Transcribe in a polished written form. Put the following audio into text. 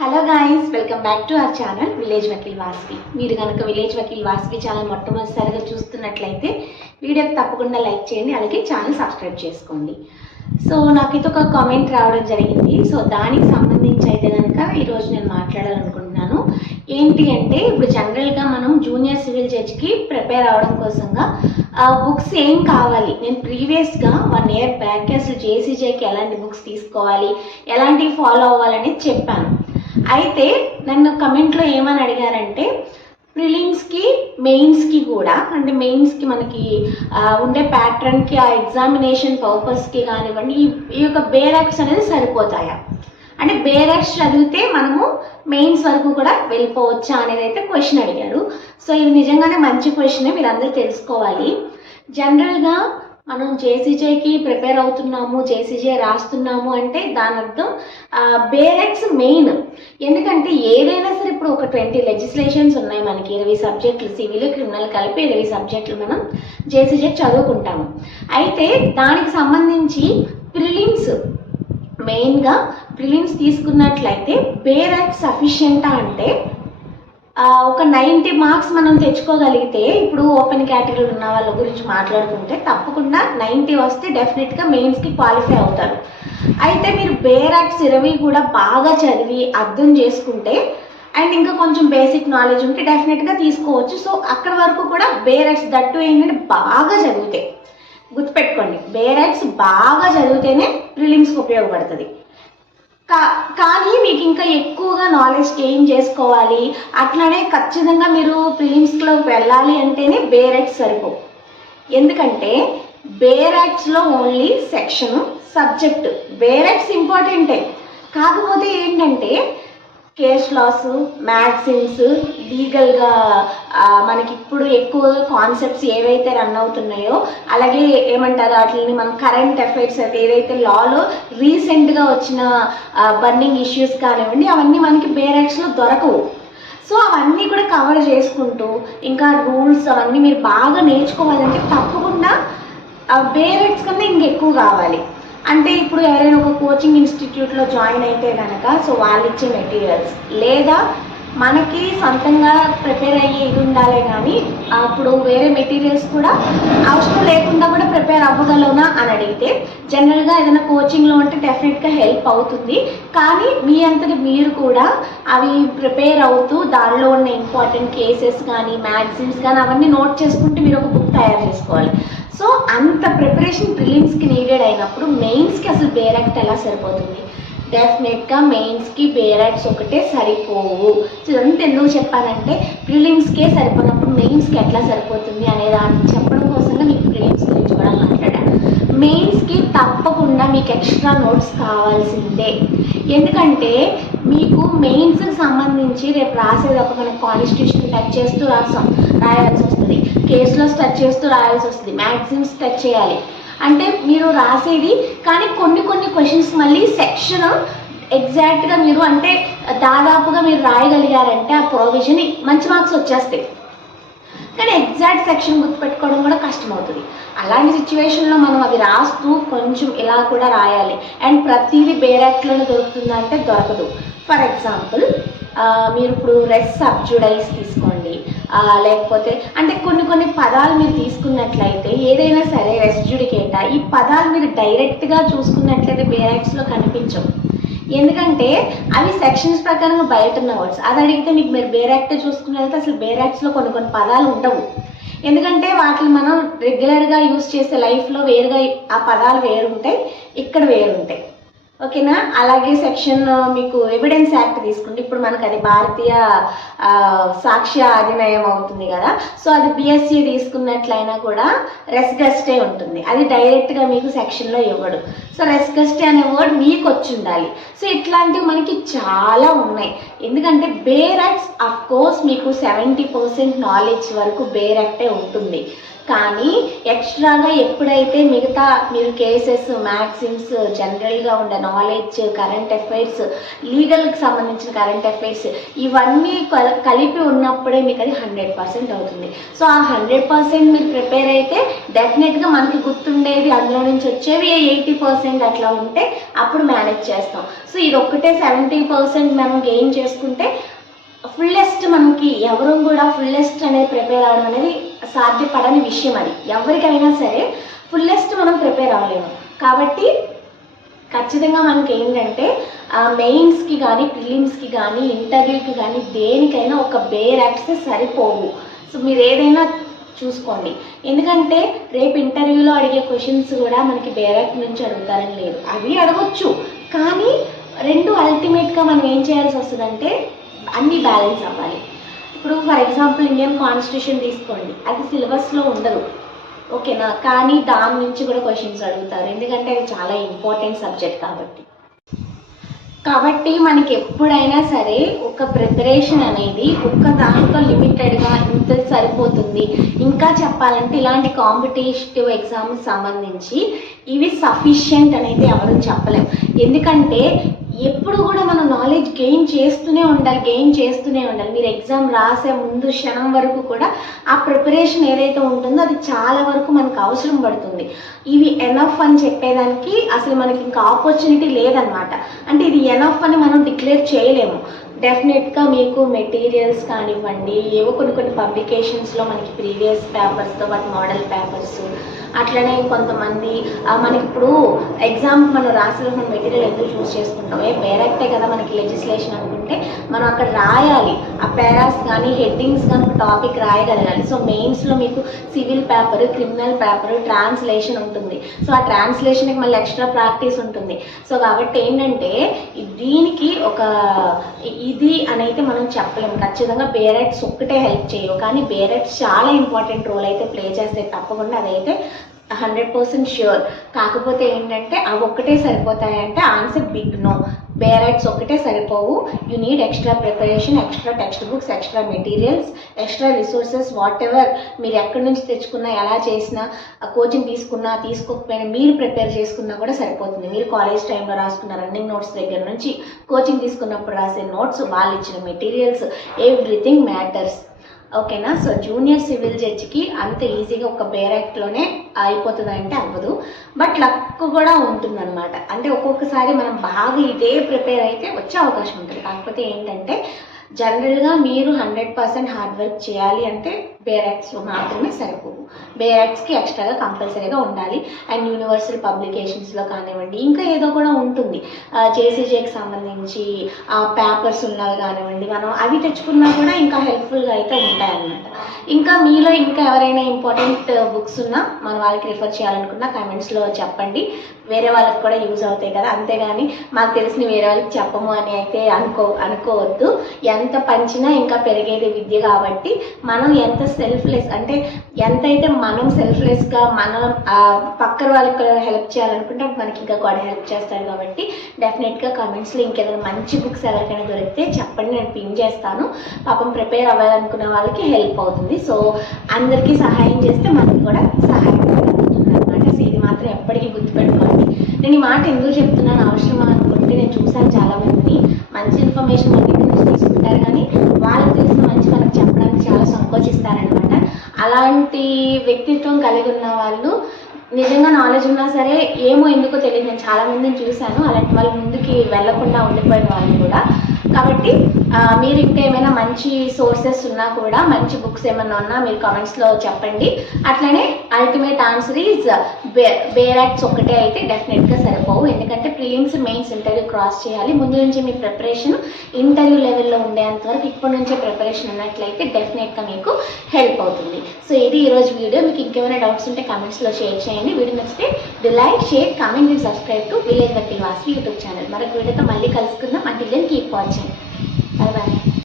Hello guys, welcome back to our channel village Vakeel Vasavi. మీరు కనుక village Vakeel Vasavi channel మొట్టమొదటిసారిగా చూస్తున్నట్లయితే వీడియోకి తప్పకుండా లైక్ చేయండి, అలాగే ఛానల్ సబ్స్క్రైబ్ చేసుకోండి. సో నాకైతే ఒక కామెంట్ రావడం జరిగింది. సో దానికి సంబంధించి అయితే కనుక ఈరోజు నేను మాట్లాడాలనుకుంటున్నాను. ఏంటి అంటే, ఇప్పుడు జనరల్గా మనం జూనియర్ సివిల్ జడ్జ్కి ప్రిపేర్ అవడం కోసంగా బుక్స్ ఏం కావాలి, నేను ప్రీవియస్గా 1 year బ్యాక్ అసలు జేసీజేకి ఎలాంటి బుక్స్ తీసుకోవాలి, ఎలాంటివి ఫాలో అవ్వాలనేది చెప్పాను. అయితే నన్ను కమెంట్లో ఏమని అడిగారంటే, ప్రిలిమ్స్కి మెయిన్స్కి కూడా, అంటే మెయిన్స్కి మనకి ఉండే ప్యాటర్న్కి ఆ ఎగ్జామినేషన్ పర్పస్కి కానివ్వండి, ఈ యొక్క బేరాక్స్ అనేది సరిపోతాయా, అంటే బేరాక్స్ చదివితే మనము మెయిన్స్ వరకు కూడా వెళ్ళిపోవచ్చా అనేది అయితే క్వశ్చన్ అడిగారు. సో ఇది నిజంగానే మంచి క్వశ్చనే, మీరు అందరూ తెలుసుకోవాలి. జనరల్గా మనం జేసీజేకి ప్రిపేర్ అవుతున్నాము, జేసీజే రాస్తున్నాము అంటే దాని అర్థం బేరెక్స్ మెయిన్. ఎందుకంటే ఏదైనా సరే ఇప్పుడు ఒక 20 లెజిస్లేషన్స్ ఉన్నాయి మనకి, 20 సబ్జెక్టులు, సివిల్ క్రిమినల్ కలిపి 20 సబ్జెక్టులు మనం జేసీజే చదువుకుంటాము. అయితే దానికి సంబంధించి ప్రిలిమ్స్ మెయిన్గా ప్రిలిమ్స్ తీసుకున్నట్లయితే బేరెక్స్ సఫిషియెంటా అంటే ఒక 90 మార్క్స్ మనం తెచ్చుకోగలిగితే, ఇప్పుడు ఓపెన్ కేటగిరీ ఉన్న వాళ్ళ గురించి మాట్లాడుకుంటే తప్పకుండా 90 వస్తే డెఫినెట్గా మెయిన్స్కి క్వాలిఫై అవుతారు. అయితే మీరు బేరాక్స్ 20 కూడా బాగా చదివి అర్థం చేసుకుంటే అండ్ ఇంకా కొంచెం బేసిక్ నాలెడ్జ్ ఉంటే డెఫినెట్గా తీసుకోవచ్చు. సో అక్కడ వరకు కూడా బేరాక్స్ దట్టు ఏంటంటే బాగా చదివితే, గుర్తుపెట్టుకోండి, బేరాక్స్ బాగా చదివితేనే ప్రిలిమ్స్కి ఉపయోగపడుతుంది. కానీ మీకు ఇంకా ఎక్కువగా నాలెడ్జ్ గెయిన్ చేసుకోవాలి, అట్లనే ఖచ్చితంగా మీరు ప్రిలిమ్స్లో వెళ్ళాలి అంటేనే బేరాక్స్ సరిపో. ఎందుకంటే బేరాక్స్లో ఓన్లీ సెక్షన్, సబ్జెక్టు, బేరాక్స్ ఇంపార్టెంటే. కాకపోతే ఏంటంటే కేస్ లాస్, మ్యాగ్జిమ్స్, లీగల్గా మనకి ఇప్పుడు ఎక్కువగా కాన్సెప్ట్స్ ఏవైతే రన్ అవుతున్నాయో, అలాగే ఏమంటారు వాటిని మనం కరెంట్ అఫైర్స్ అయితే ఏదైతే లాలో రీసెంట్గా వచ్చిన బర్నింగ్ ఇష్యూస్ కానివ్వండి, అవన్నీ మనకి బేరాక్స్లో దొరకవు. సో అవన్నీ కూడా కవర్ చేసుకుంటూ ఇంకా రూల్స్ అవన్నీ మీరు బాగా నేర్చుకోవాలంటే తప్పకుండా బేరాక్స్ కన్నా ఇంకెక్కువ కావాలి. అంటే ఇప్పుడు ఎవరైనా ఒక కోచింగ్ ఇన్స్టిట్యూట్లో జాయిన్ అయితే కనుక సో వాళ్ళు ఇచ్చే మెటీరియల్స్, లేదా మనకి సొంతంగా ప్రిపేర్ అయ్యి ఇది ఉండాలి. కానీ అప్పుడు వేరే మెటీరియల్స్ కూడా అవసరం లేకుండా కూడా ప్రిపేర్ అవ్వగలనా అని అడిగితే, జనరల్గా ఏదైనా కోచింగ్లో ఉంటే డెఫినెట్గా హెల్ప్ అవుతుంది. కానీ మీ అంతటి మీరు కూడా అవి ప్రిపేర్ అవుతూ దానిలో ఉన్న ఇంపార్టెంట్ కేసెస్ కానీ మ్యాగజైన్స్ కానీ అవన్నీ నోట్ చేసుకుంటే మీరు ఒక బుక్ తయారు చేసుకోవాలి. సో అంత ప్రిపరేషన్ ప్రిలిమ్స్కి నీడెడ్ అయినప్పుడు మెయిన్స్కి అసలు బేరాక్ట్ ఎలా సరిపోతుంది? డెఫినెట్గా మెయిన్స్కి బేరాక్స్ ఒకటే సరిపోవు. సో ఇదంతా ఎందుకు చెప్పానంటే, ప్రిలిమ్స్కే సరిపోయినప్పుడు మెయిన్స్కి ఎట్లా సరిపోతుంది అనే దాన్ని చెప్పడం కోసంగా మీకు ప్రిలిమ్స్ గురించి కూడా మాట్లాడాను. మెయిన్స్కి తప్పకుండా మీకు ఎక్స్ట్రా నోట్స్ కావాల్సిందే. ఎందుకంటే మీకు మెయిన్స్కి సంబంధించి రేపు రాసేది ఒక మనకు కాన్స్టిట్యూషన్ టచ్ చేస్తూ రాయాల్సి వస్తుంది, కేసులో టచ్ చేస్తూ రాయాల్సి వస్తుంది, మ్యాగ్జిమ్స్ టచ్ చేయాలి. అంటే మీరు రాసేది కానీ కొన్ని క్వశ్చన్స్ మళ్ళీ సెక్షన్ ఎగ్జాక్ట్గా మీరు అంటే దాదాపుగా మీరు రాయగలిగారంటే ఆ ప్రొవిజన్ మంచి మార్క్స్ వచ్చేస్తాయి. కానీ ఎగ్జాక్ట్ సెక్షన్ గుర్తుపెట్టుకోవడం కూడా కష్టమవుతుంది. అలాంటి సిచ్యువేషన్లో మనం అవి రాస్తూ కొంచెం ఇలా కూడా రాయాలి. అండ్ ప్రతిదీ బేరాక్ట్లోనే దొరుకుతుందంటే దొరకదు. ఫర్ ఎగ్జాంపుల్ మీరు ఇప్పుడు రెస్ సబ్జుడైస్ తీసుకోండి, లేకపోతే అంటే కొన్ని పదాలు మీరు తీసుకున్నట్లయితే ఏదైనా సరే రెస్ జుడికేటా, ఈ పదాలు మీరు డైరెక్ట్గా చూసుకున్నట్లయితే బేరాక్స్లో కనిపించవు. ఎందుకంటే అవి సెక్షన్స్ ప్రకారంగా బయట ఉన్న వర్డ్స్. అది అడిగితే మీకు మీరు బేరాక్ట్ చూసుకున్నట్లయితే అసలు బేరాక్స్లో కొన్ని పదాలు ఉండవు. ఎందుకంటే వాటిని మనం రెగ్యులర్గా యూజ్ చేసే లైఫ్లో వేరుగా ఆ పదాలు వేరుంటాయి, ఇక్కడ వేరుంటాయి. ఓకేనా? అలాగే సెక్షన్ మీకు ఎవిడెన్స్ యాక్ట్ తీసుకుంటే ఇప్పుడు మనకు అది భారతీయ సాక్ష్య అధినియం అవుతుంది కదా. సో అది బిఎస్సి తీసుకున్నట్లయినా కూడా రెస్గస్టే ఉంటుంది, అది డైరెక్ట్గా మీకు సెక్షన్లో ఇవ్వడు. సో రెస్గస్టే అనే వర్డ్ మీకు వచ్చి ఉండాలి. సో ఇట్లాంటివి మనకి చాలా ఉన్నాయి. ఎందుకంటే బేరాక్ట్స్ అఫ్కోర్స్ మీకు 70% నాలెడ్జ్ వరకు బేరాక్టే ఉంటుంది. కానీ ఎక్స్ట్రాగా ఎప్పుడైతే మిగతా మీరు కేసెస్, మ్యాక్సిమ్స్, జనరల్గా ఉండే నాలెడ్జ్, కరెంట్ అఫైర్స్, లీగల్కి సంబంధించిన కరెంట్ అఫైర్స్ ఇవన్నీ కలిపి ఉన్నప్పుడే మీకు అది 100% అవుతుంది. సో ఆ 100% మీరు ప్రిపేర్ అయితే డెఫినెట్గా మనకి గుర్తుండేది అందులో నుంచి వచ్చేవి 80% అట్లా ఉంటే అప్పుడు మేనేజ్ చేస్తాం. సో ఇది ఒక్కటే 70% మనం గెయిన్ చేసుకుంటే ఫుల్లెస్ట్ మనకి ఎవరు కూడా ఫుల్లెస్ట్ అనేది ప్రిపేర్ అవ్వడం అనేది సాధ్యపడని విషయం. అది ఎవరికైనా సరే ఫుల్లెస్ట్ మనం ప్రిపేర్ అవ్వలేము. కాబట్టి ఖచ్చితంగా మనకి ఏంటంటే మెయిన్స్కి కానీ, ప్రిలిమ్స్కి కానీ, ఇంటర్వ్యూకి కానీ దేనికైనా ఒక బేర్ యాక్సెస్ సరిపోవు. సో మీరు ఏదైనా చూసుకోండి. ఎందుకంటే రేపు ఇంటర్వ్యూలో అడిగే క్వశ్చన్స్ కూడా మనకి బేర్ యాక్ట్ నుంచి అడుగుతారని లేదు, అవి అడగొచ్చు. కానీ రెండు అల్టిమేట్గా మనం ఏం చేయాల్సి వస్తుందంటే అన్నీ బ్యాలెన్స్ అవ్వాలి. ఇప్పుడు ఫర్ ఎగ్జాంపుల్ ఇండియన్ కాన్స్టిట్యూషన్ తీసుకోండి, అది సిలబస్లో ఉండదు, ఓకేనా, కానీ దాని నుంచి కూడా క్వశ్చన్స్ అడుగుతారు. ఎందుకంటే అది చాలా ఇంపార్టెంట్ సబ్జెక్ట్ కాబట్టి మనకి ఎప్పుడైనా సరే ఒక ప్రిపరేషన్ అనేది ఒక్క దాంట్లో లిమిటెడ్గా ఇంత సరిపోతుంది. ఇంకా చెప్పాలంటే ఇలాంటి కాంపిటేటివ్ ఎగ్జామ్స్ సంబంధించి ఇవి సఫిషియెంట్ అనేది ఎవరు చెప్పలేము. ఎందుకంటే ఎప్పుడు కూడా మనం నాలెడ్జ్ గెయిన్ చేస్తూనే ఉండాలి. మీరు ఎగ్జామ్ రాసే ముందు క్షణం వరకు కూడా ఆ ప్రిపరేషన్ ఏదైతే ఉంటుందో అది చాలా వరకు మనకు అవసరం పడుతుంది. ఇవి ఎనఫ్ అని చెప్పేదానికి అసలు మనకి ఇంకా ఆపర్చునిటీ లేదనమాట. అంటే ఇది ఎనఫ్ అని మనం డిక్లేర్ చేయలేము. డెఫినెట్గా మీకు మెటీరియల్స్ కానివ్వండి, ఏవో కొన్ని పబ్లికేషన్స్లో మనకి ప్రీవియస్ పేపర్స్తో పాటు మోడల్ పేపర్స్, అట్లనే కొంతమంది మనకి ఇప్పుడు ఎగ్జామ్ మనం రాసేటప్పుడు మనం మెటీరియల్ ఎందుకు చూస్ చేసుకుంటాం, పేరాక్టే కదా మనకి లెజిస్లేషన్ అనుకుంటే మనం అక్కడ రాయాలి. ఆ పేరాస్ కానీ హెడ్డింగ్స్ కానీ ఒక టాపిక్ రాయగలగాలి. సో మెయిన్స్లో మీకు civil paper, criminal paper, translation ఉంటుంది. సో ఆ ట్రాన్స్లేషన్కి మళ్ళీ ఎక్స్ట్రా ప్రాక్టీస్ ఉంటుంది. సో కాబట్టి ఏంటంటే దీనికి ఒక ఇది అనైతే మనం చెప్పలేము. ఖచ్చితంగా బేరెట్స్ ఒక్కటే హెల్ప్ చేయవు, కానీ బేరెట్స్ చాలా ఇంపార్టెంట్ రోల్ అయితే ప్లే చేస్తాయి తప్పకుండా, అదైతే 100% ష్యూర్. కాకపోతే ఏంటంటే అవి ఒక్కటే సరిపోతాయంటే ఆన్సర్ బిగ్ నో. బేరెట్స్ ఒక్కటే సరిపోవు. You need extra preparation, extra text books, extra materials, extra resources, what ever మీరు ఎక్కడి నుంచి తెచ్చుకున్నా, ఎలా చేసినా, కోచింగ్ తీసుకున్నా తీసుకోకపోయినా మీరు ప్రిపేర్ చేసుకున్నా కూడా సరిపోతుంది. మీరు కాలేజ్ టైంలో రాసుకున్న రన్నింగ్ నోట్స్ దగ్గర నుంచి కోచింగ్ తీసుకున్నప్పుడు రాసే నోట్స్, వాళ్ళు ఇచ్చిన మెటీరియల్స్, ఎవ్రీథింగ్ మ్యాటర్స్, ఓకేనా. సో జూనియర్ సివిల్ జడ్జికి అంత ఈజీగా ఒక బేరాక్ట్లోనే అయిపోతుంది అంటే అవ్వదు, బట్ లక్ కూడా ఉంటుందన్నమాట. అంటే ఒక్కొక్కసారి మనం బాగా ఇదే ప్రిపేర్ అయితే వచ్చే అవకాశం ఉంటుంది. కాకపోతే ఏంటంటే జనరల్గా మీరు 100% హార్డ్ వర్క్ చేయాలి అంటే బేరాక్ట్స్లో మాత్రమే సరిపోవు. బేరాక్ట్స్కి ఎక్స్ట్రాగా కంపల్సరీగా ఉండాలి. అండ్ యూనివర్సల్ పబ్లికేషన్స్లో కానివ్వండి, ఇంకా ఏదో కూడా ఉంటుంది జేసీజేకి సంబంధించి పేపర్స్ ఉన్నవి కానివ్వండి, మనం అవి తెచ్చుకున్నా కూడా ఇంకా హెల్ప్ఫుల్గా అయితే ఉంటాయన్నమాట. ఇంకా మీలో ఇంకా ఎవరైనా ఇంపార్టెంట్ బుక్స్ ఉన్నా మన వాళ్ళకి రిఫర్ చేయాలనుకున్నా కామెంట్స్లో చెప్పండి. వేరే వాళ్ళకి కూడా యూజ్ అవుతాయి కదా, అంతేగాని మాకు తెలిసిన వేరే వాళ్ళకి చెప్పము అని అయితే అనుకోవద్దు. ఎంత పంచినా ఇంకా పెరిగేది విద్య కాబట్టి మనం ఎంత సెల్ఫ్లెస్ అంటే ఎంతైతే మనం సెల్ఫ్లెస్గా మనం పక్కన వాళ్ళకి హెల్ప్ చేయాలనుకుంటే మనకి ఇంకా కూడా హెల్ప్ చేస్తాడు. కాబట్టి డెఫినెట్గా కామెంట్స్లో ఇంకేదైనా మంచి బుక్స్ ఎవరికైనా దొరికితే చెప్పండి, నేను పిన్ చేస్తాను. పాపం ప్రిపేర్ అవ్వాలనుకున్న వాళ్ళకి హెల్ప్ అవుతుంది. సో అందరికీ సహాయం చేస్తే మనకి కూడా సహాయం అవుతుంది అనమాట. సో ఇది మాత్రం ఎప్పటికీ గుర్తుపెట్టుకోండి. నేను ఈ మాట ఎందుకు చెప్తున్నాను అవసరమా అనుకుంటే, నేను చూసాను చాలామందిని మంచి ఇన్ఫర్మేషన్ మన దగ్గర నుంచి తీసుకుంటారు, కానీ వాళ్ళకి తెలిసిన మంచి మనకు చెప్పడానికి చాలా సంకోచిస్తారనమాట. అలాంటి వ్యక్తిత్వం కలిగి ఉన్న వాళ్ళు నిజంగా నాలెడ్జ్ ఉన్నా సరే ఏమో ఎందుకో తెలియదు, నేను చాలామందిని చూశాను అలాంటి వాళ్ళు ముందుకి వెళ్లకుండా ఉండిపోయిన వాళ్ళు కూడా. కాబట్టి మీరు ఇంకా ఏమైనా మంచి సోర్సెస్ ఉన్నా కూడా, మంచి బుక్స్ ఏమైనా ఉన్నా మీరు కామెంట్స్లో చెప్పండి. అట్లనే అల్టిమేట్ ఆన్సర్ ఈజ్ బేరాక్ట్స్ ఒక్కటే అయితే డెఫినెట్గా సరిపోవు. ఎందుకంటే ప్రిలిమ్స్, మెయిన్స్, ఇంటర్వ్యూ క్రాస్ చేయాలి. ముందు నుంచి మీ ప్రిపరేషన్ ఇంటర్వ్యూ లెవెల్లో ఉండేంత వరకు ఇప్పటి నుంచే ప్రిపరేషన్ ఉన్నట్లయితే డెఫినెట్గా మీకు హెల్ప్ అవుతుంది. సో ఇది ఈరోజు వీడియో. మీకు ఇంకేమైనా డౌట్స్ ఉంటే కామెంట్స్లో షేర్ చేయండి. వీడియో నచ్చితే like, share, comment and subscribe to village Vakeel Vasvi YouTube channel. మరొక వీడియోతో మళ్ళీ కలుసుకుందాం. Until then keep watching.